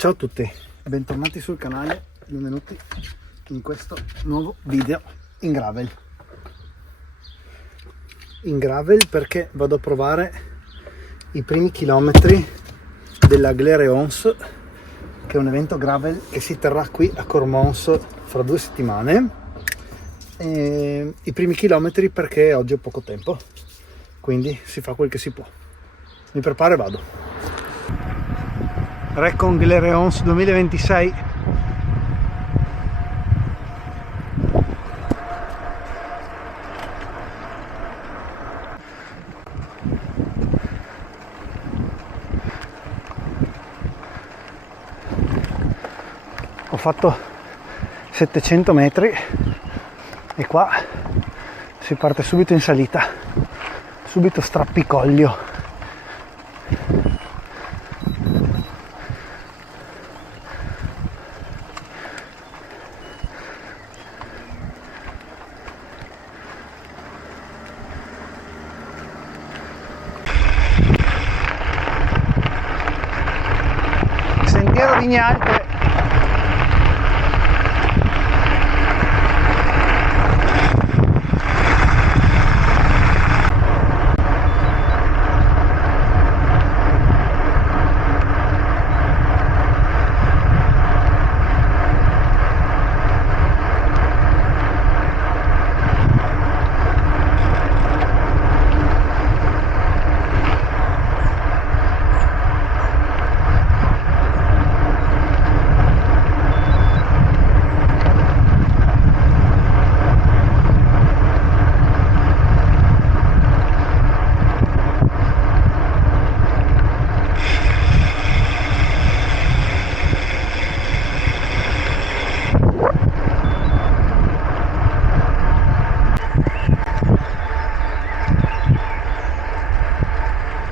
Ciao a tutti e bentornati sul canale, benvenuti in questo nuovo video in gravel. In gravel perché vado a provare i primi chilometri della Glereons, che è un evento gravel che si terrà qui a Cormons fra 2 settimane. E i primi chilometri perché oggi ho poco tempo, quindi si fa quel che si può. Mi preparo e vado. Recon Glereons 2026. Ho fatto 700 metri e qua si parte subito in salita, subito strappicoglio. Sentiero Vignalte.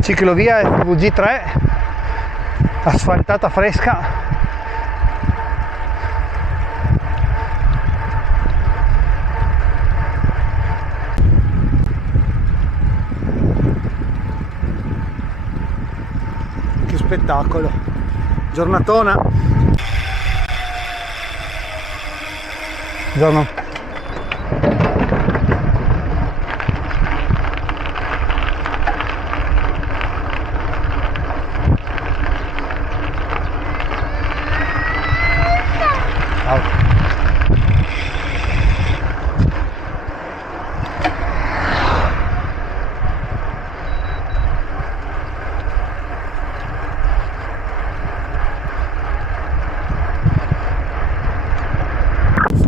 Ciclovia FVG3, asfaltata fresca. Che spettacolo, giornatona. Buongiorno.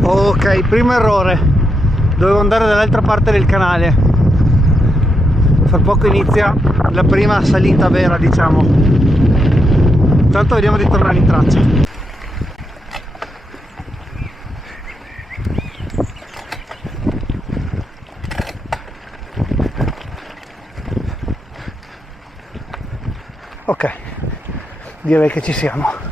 Ok, primo errore, dovevo andare dall'altra parte del canale. Fra poco inizia la prima salita vera, diciamo. Intanto vediamo di tornare in traccia. Ok, direi che ci siamo.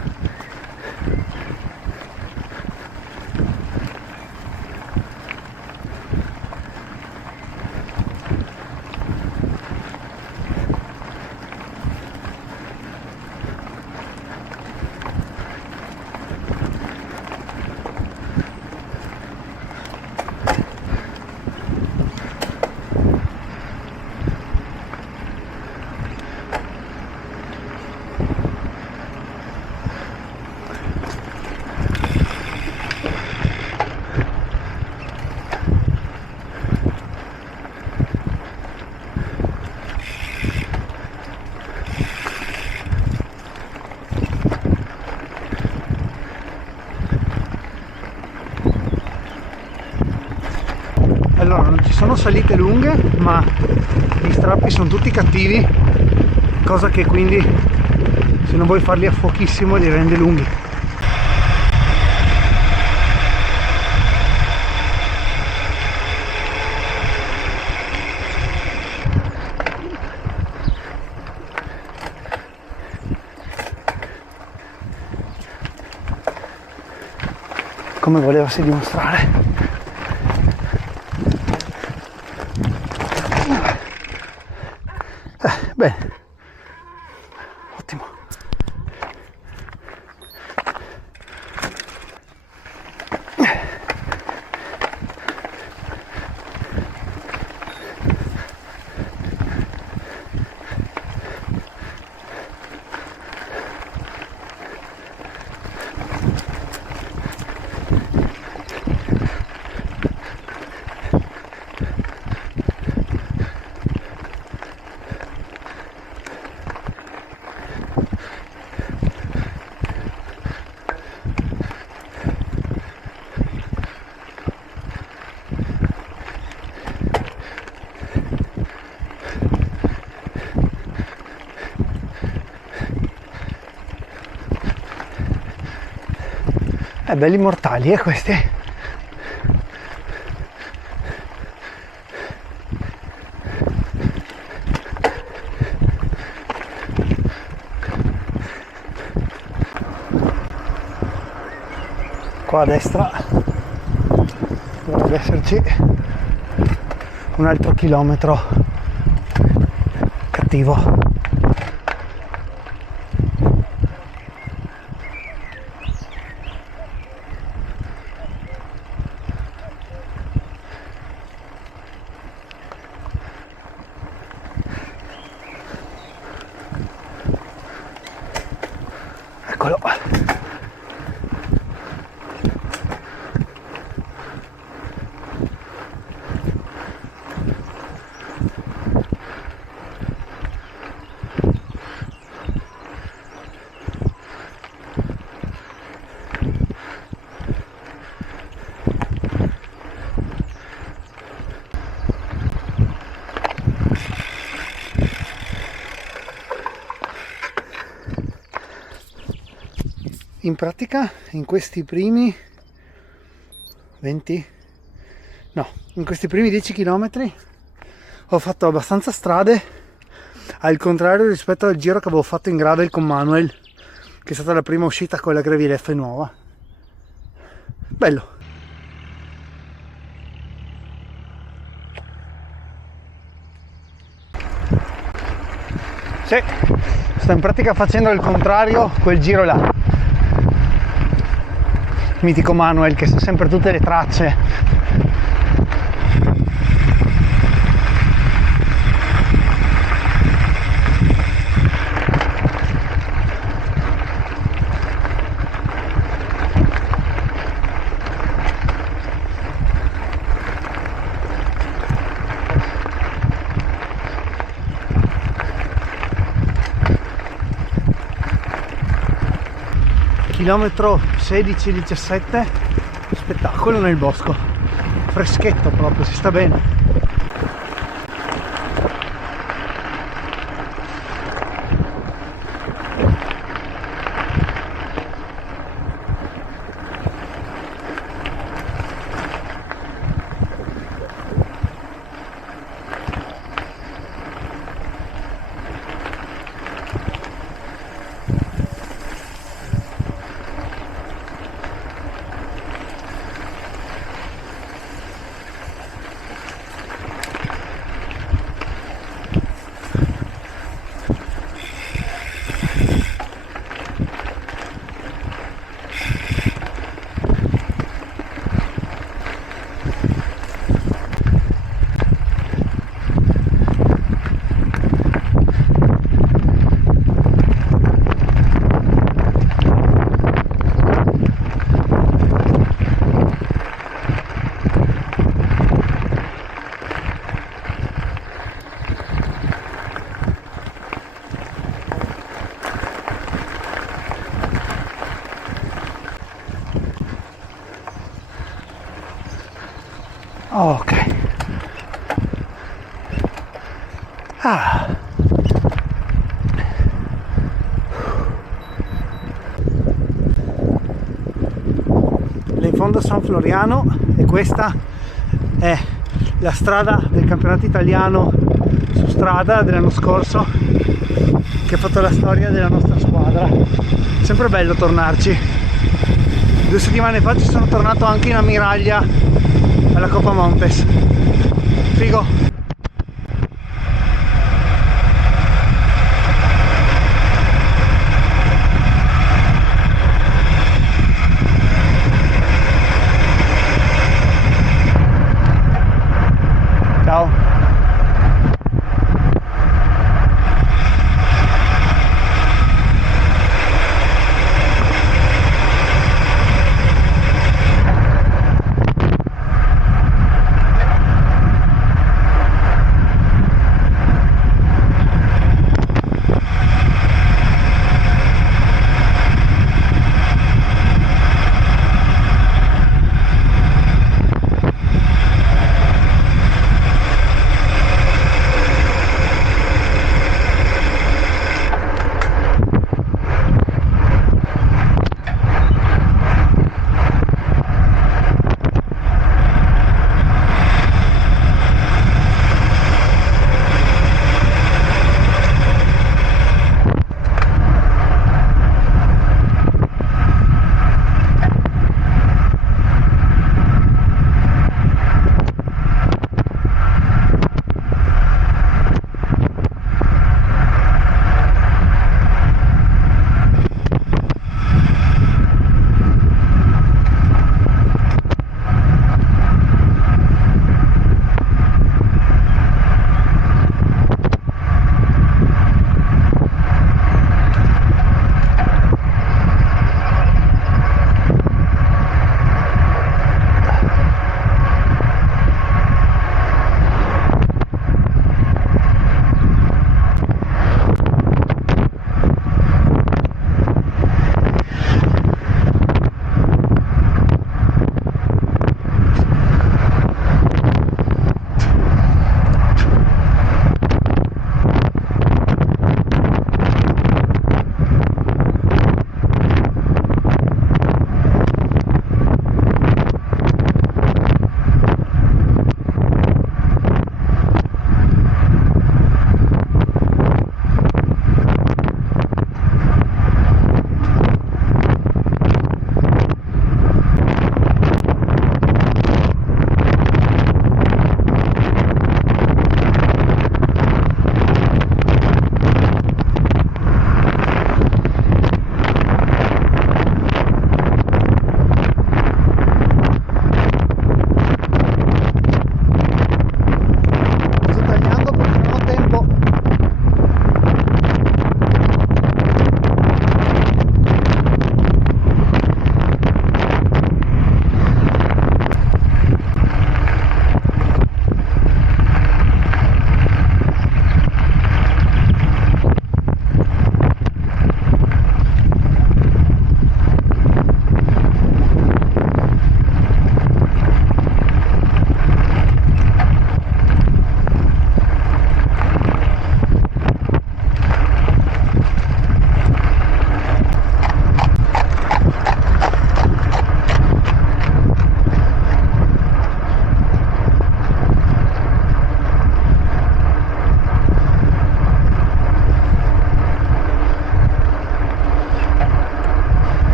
Allora, non ci sono salite lunghe, ma gli strappi sono tutti cattivi, cosa che quindi se non vuoi farli a fuochissimo li rende lunghi. Come volevasi dimostrare. Bene, ottimo. Belli mortali, questi. Qua a destra dovrebbe esserci un altro chilometro cattivo. Eccolo. In pratica in questi primi 20 no in questi primi 10 km ho fatto abbastanza strade, al contrario rispetto al giro che avevo fatto in gravel con Manuel, che è stata la prima uscita con la Gravel F nuova. Bello. Sì, sto in pratica facendo il contrario, quel giro là. Mitico Manuel che sa sempre tutte le tracce. Chilometro 16-17, spettacolo nel bosco, freschetto proprio, si sta bene. Ok. In fondo a San Floriano, e questa è la strada del campionato italiano su strada dell'anno scorso, che ha fatto la storia della nostra squadra. Sempre bello tornarci. 2 settimane fa ci sono tornato anche in ammiraglia alla Coppa Montes. Figo. Ciao.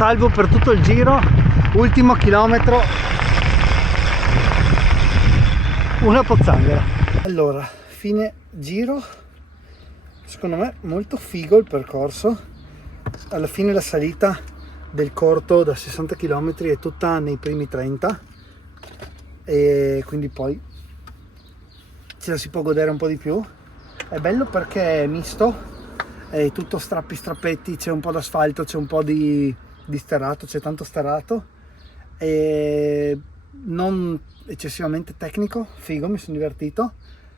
salvo per tutto il giro, ultimo chilometro, una pozzanghera. Allora, fine giro, secondo me molto figo il percorso. Alla fine la salita del corto da 60 km è tutta nei primi 30 e quindi poi ce la si può godere un po' di più. È bello perché è misto, è tutto strappi strappetti, c'è un po' d'asfalto, c'è un po' di sterrato, c'è tanto sterrato e non eccessivamente tecnico, figo, mi sono divertito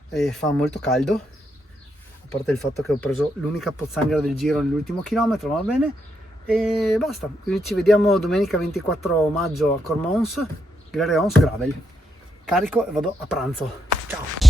e fa molto caldo, a parte il fatto che ho preso l'unica pozzanghera del giro nell'ultimo chilometro, ma va bene, e basta. Quindi ci vediamo domenica 24 maggio a Cormons, Glere Ons Gravel. Carico e vado a pranzo. Ciao!